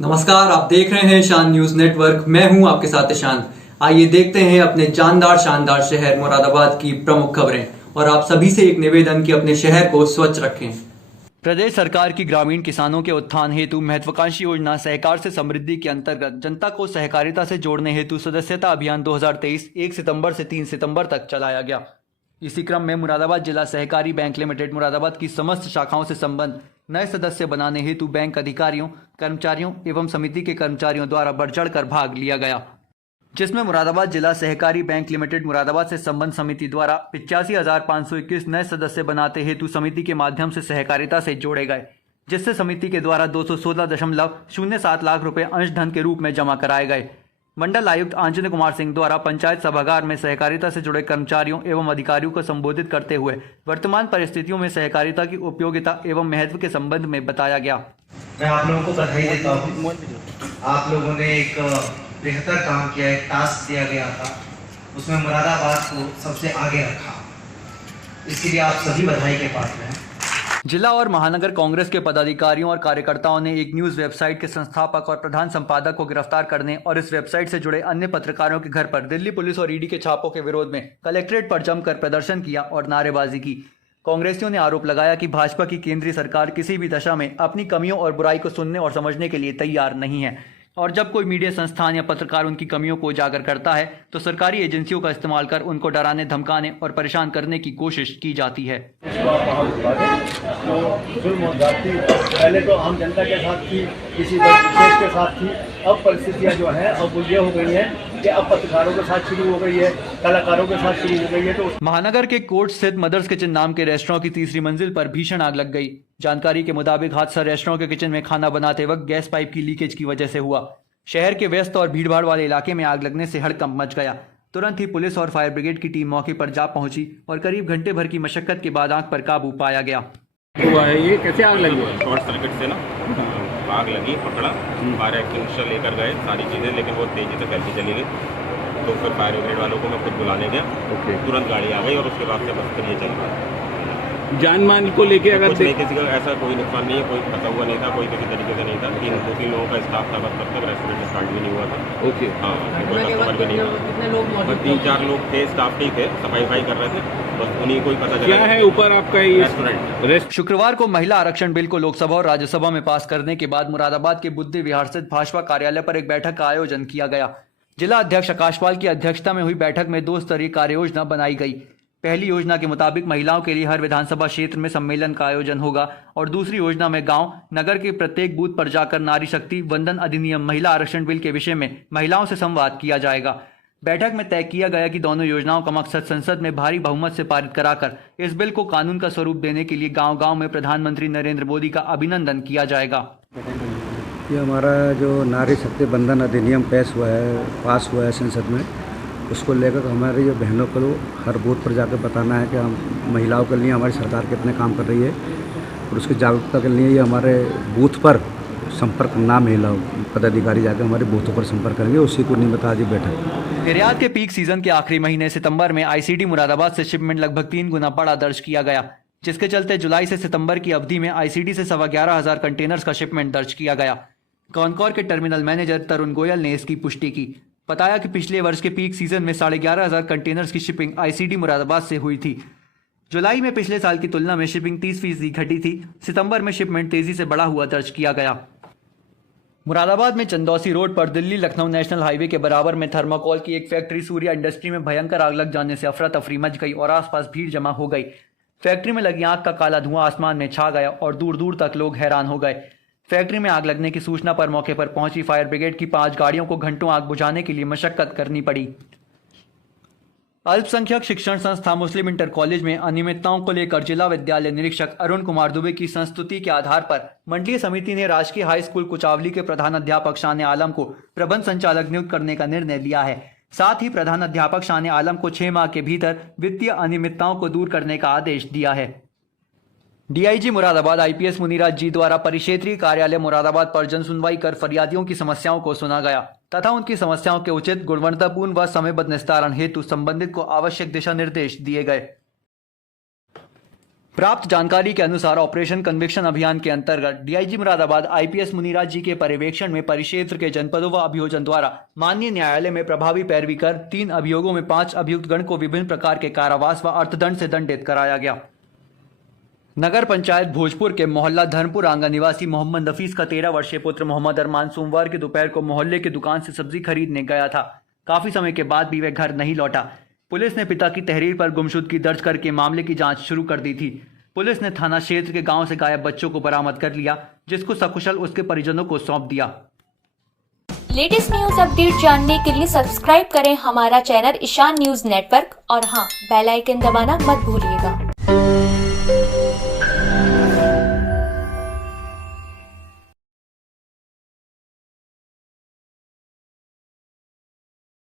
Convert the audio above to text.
नमस्कार, आप देख रहे हैं शान न्यूज नेटवर्क। मैं हूं आपके साथ ईशान। आइए देखते हैं अपने जानदार शानदार शहर मुरादाबाद की प्रमुख खबरें और आप सभी से एक निवेदन कि अपने शहर को स्वच्छ रखें। प्रदेश सरकार की ग्रामीण किसानों के उत्थान हेतु महत्वाकांक्षी योजना सहकार से समृद्धि के अंतर्गत जनता को सहकारिता से जोड़ने हेतु सदस्यता अभियान 2023 1 सितंबर से 3 सितंबर तक चलाया गया। इसी क्रम में मुरादाबाद जिला सहकारी बैंक लिमिटेड मुरादाबाद की समस्त शाखाओं से संबंध नए सदस्य बनाने हेतु बैंक अधिकारियों, कर्मचारियों एवं समिति के कर्मचारियों द्वारा बढ़ चढ़कर भाग लिया गया, जिसमें मुरादाबाद जिला सहकारी बैंक लिमिटेड मुरादाबाद से संबंध समिति द्वारा 85,521 नए सदस्य बनाते हेतु समिति के माध्यम से सहकारिता से जोड़े गए, जिससे समिति के द्वारा 216.07 लाख रुपए अंश धन के रूप में जमा कराए गए। मंडल आयुक्त आंजने कुमार सिंह द्वारा पंचायत सभागार में सहकारिता से जुड़े कर्मचारियों एवं अधिकारियों को संबोधित करते हुए वर्तमान परिस्थितियों में सहकारिता की उपयोगिता एवं महत्व के संबंध में बताया गया। मैं आप लोगों को बधाई देता हूँ। आप लोगों ने एक बेहतर काम किया, एक टास्क दिया गया था, उसमें मुरादाबाद को सबसे आगे रखा। इसके लिए आप सभी बधाई के पात्र हैं। जिला और महानगर कांग्रेस के पदाधिकारियों और कार्यकर्ताओं ने एक न्यूज वेबसाइट के संस्थापक और प्रधान संपादक को गिरफ्तार करने और इस वेबसाइट से जुड़े अन्य पत्रकारों के घर पर दिल्ली पुलिस और ईडी के छापों के विरोध में कलेक्ट्रेट पर जमकर प्रदर्शन किया और नारेबाजी की। कांग्रेसियों ने आरोप लगाया कि भाजपा की केंद्रीय सरकार किसी भी दशा में अपनी कमियों और बुराई को सुनने और समझने के लिए तैयार नहीं है और जब कोई मीडिया संस्थान या पत्रकार उनकी कमियों को उजागर करता है तो सरकारी एजेंसियों का इस्तेमाल कर उनको डराने, धमकाने और परेशान करने की कोशिश की जाती है। पहले तो आम जनता के साथ थी, किसी विशेष के साथ थी, अब परिस्थितियां जो है अब वो ये हो गई है कि अब पत्रकारों के साथ शुरू हो गई है, कलाकारों के साथ शुरू हो गई है। तो महानगर के कोर्ट स्थित मदर्स किचन नाम के रेस्टोरेंट की तीसरी मंजिल पर भीषण आग लग गई। जानकारी के मुताबिक हादसा रेस्टोरेंट के किचन में खाना बनाते वक्त गैस पाइप की लीकेज की वजह से हुआ। शहर के व्यस्त और भीड़भाड़ वाले इलाके में आग लगने से हड़कंप मच गया। तुरंत ही पुलिस और फायर ब्रिगेड की टीम मौके पर जा पहुंची और करीब घंटे भर की मशक्कत के बाद आग पर काबू पाया गया। हुआ है ये कैसे आग लगी? शॉर्ट सर्किट से ना आग लगी, पकड़ा, फायर एक्सटिंग्विशर लेकर गए सारी चीज़ें, लेकिन बहुत तेज़ी से फैलती चली गई। तो फिर फायर ब्रिगेड वालों को मैं खुद बुलाने गया। तुरंत गाड़ी आ गई और उसके बाद से बस फिर ये चल रहा। जान मान को लेके अगर कुछ नहीं, किसी का ऐसा कोई नुकसान नहीं है, कोई फंसा हुआ नहीं था, कोई किसी तरीके से नहीं था। 3 लोगों का स्टाफ था, बस तब तक रेस्टोरेंट स्टार्ट भी नहीं हुआ था। ओके, हाँ, कोई कस्टमर भी नहीं हुआ। 3-4 लोग थे, स्टाफ ही थे, सफाई कर रहे थे, बस उन्हीं को ही पता चला। क्या है ऊपर आपका ये रेस्टोरेंट? शुक्रवार को महिला आरक्षण बिल को लोकसभा और राज्यसभा में पास करने के बाद मुरादाबाद के बुद्धि विहार स्थित भाजपा कार्यालय पर एक बैठक का आयोजन किया गया। जिला अध्यक्ष आकाशपाल की अध्यक्षता में हुई बैठक में 2 स्तरीय कार्य योजना बनाई गई। पहली योजना के मुताबिक महिलाओं के लिए हर विधानसभा क्षेत्र में सम्मेलन का आयोजन होगा और दूसरी योजना में गांव, नगर के प्रत्येक बूथ पर जाकर नारी शक्ति वंदन अधिनियम, महिला आरक्षण बिल के विषय में महिलाओं से संवाद किया जाएगा। बैठक में तय किया गया कि दोनों योजनाओं का मकसद संसद में भारी बहुमत से पारित कराकर इस बिल को कानून का स्वरूप देने के लिए गांव-गांव में प्रधानमंत्री नरेंद्र मोदी का अभिनंदन किया जाएगा। ये हमारा जो नारी शक्ति बंधन अधिनियम पास हुआ है संसद में, उसको लेकर हमारी जो बहनों को हर बूथ पर जाकर बताना है कि हम महिलाओं के लिए हमारी सरकार कितने काम कर रही है और उसकी जागरूकता के लिए ये हमारे बूथ पर संपर्क ना महिलाओं पदाधिकारी जाकर हमारे बूथों पर संपर्क करेंगे। उसी को निमित्त आज बैठक। निर्यात के पीक सीजन के आखिरी महीने सितंबर में आईसीडी मुरादाबाद से शिपमेंट लगभग 3 गुना बढ़ा दर्ज किया गया, जिसके चलते जुलाई से सितंबर की अवधि में आईसीडी से 11,500 कंटेनर्स का शिपमेंट दर्ज किया गया। कॉनकॉर के टर्मिनल मैनेजर तरुण गोयल ने इसकी पुष्टि की। बताया कि पिछले वर्ष के पीक सीजन में 11,500 कंटेनर्स की शिपिंग आईसीडी मुरादाबाद से हुई थी। जुलाई में पिछले साल की तुलना में शिपिंग 30% घटी थी। सितंबर में शिपमेंट तेजी से बढ़ा हुआ दर्ज किया गया। मुरादाबाद में चंदौसी रोड पर दिल्ली लखनऊ नेशनल हाईवे के बराबर में थर्माकोल की एक फैक्ट्री सूर्या इंडस्ट्री में भयंकर आग लग जाने से अफरा तफरी मच गई और आसपास भीड़ जमा हो गई। फैक्ट्री में लगी आग का काला धुआं आसमान में छा गया और दूर दूर तक लोग हैरान हो गए। फैक्ट्री में आग लगने की सूचना पर मौके पर पहुंची फायर ब्रिगेड की 5 गाड़ियों को घंटों आग बुझाने के लिए मशक्कत करनी पड़ी। अल्पसंख्यक शिक्षण संस्था मुस्लिम इंटर कॉलेज में अनियमितताओं को लेकर जिला विद्यालय निरीक्षक अरुण कुमार दुबे की संस्तुति के आधार पर मंडलीय समिति ने राजकीय हाई स्कूल कुचावली के प्रधान अध्यापक शान आलम को प्रबंध संचालक नियुक्त करने का निर्णय लिया है। साथ ही प्रधान अध्यापक शान आलम को 6 माह के भीतर वित्तीय अनियमितताओं को दूर करने का आदेश दिया है। डीआईजी मुरादाबाद आईपीएस मुनिराज जी द्वारा परिक्षेत्रीय कार्यालय मुरादाबाद पर जन सुनवाई कर फरियादियों की समस्याओं को सुना गया तथा उनकी समस्याओं के उचित, गुणवत्तापूर्ण व समयबद्ध निस्तारण हेतु संबंधित को आवश्यक दिशा निर्देश दिए गए। प्राप्त जानकारी के अनुसार ऑपरेशन कन्विक्शन अभियान के अंतर्गत डीआईजी मुरादाबाद आईपीएस मुनीराज जी के पर्यवेक्षण में परिक्षेत्र के जनपदों व अभियोजन द्वारा माननीय न्यायालय में प्रभावी पैरवी कर 3 अभियोगों में 5 अभियुक्त गण को विभिन्न प्रकार के कारावास व अर्थदंड से दंडित कराया गया। नगर पंचायत भोजपुर के मोहल्ला धर्मपुर आंगन निवासी मोहम्मद नफीस का 13 वर्षीय पुत्र मोहम्मद अरमान सोमवार की दोपहर को मोहल्ले की दुकान से सब्जी खरीदने गया था। काफी समय के बाद भी वह घर नहीं लौटा। पुलिस ने पिता की तहरीर पर गुमशुदगी दर्ज करके मामले की जांच शुरू कर दी थी। पुलिस ने थाना क्षेत्र के गांव से गायब बच्चों को बरामद कर लिया, जिसको सकुशल उसके परिजनों को सौंप दिया। लेटेस्ट न्यूज अपडेट जानने के लिए सब्सक्राइब करें हमारा चैनल ईशान न्यूज नेटवर्क और हाँ, बेल आइकन दबाना मत भूलिएगा।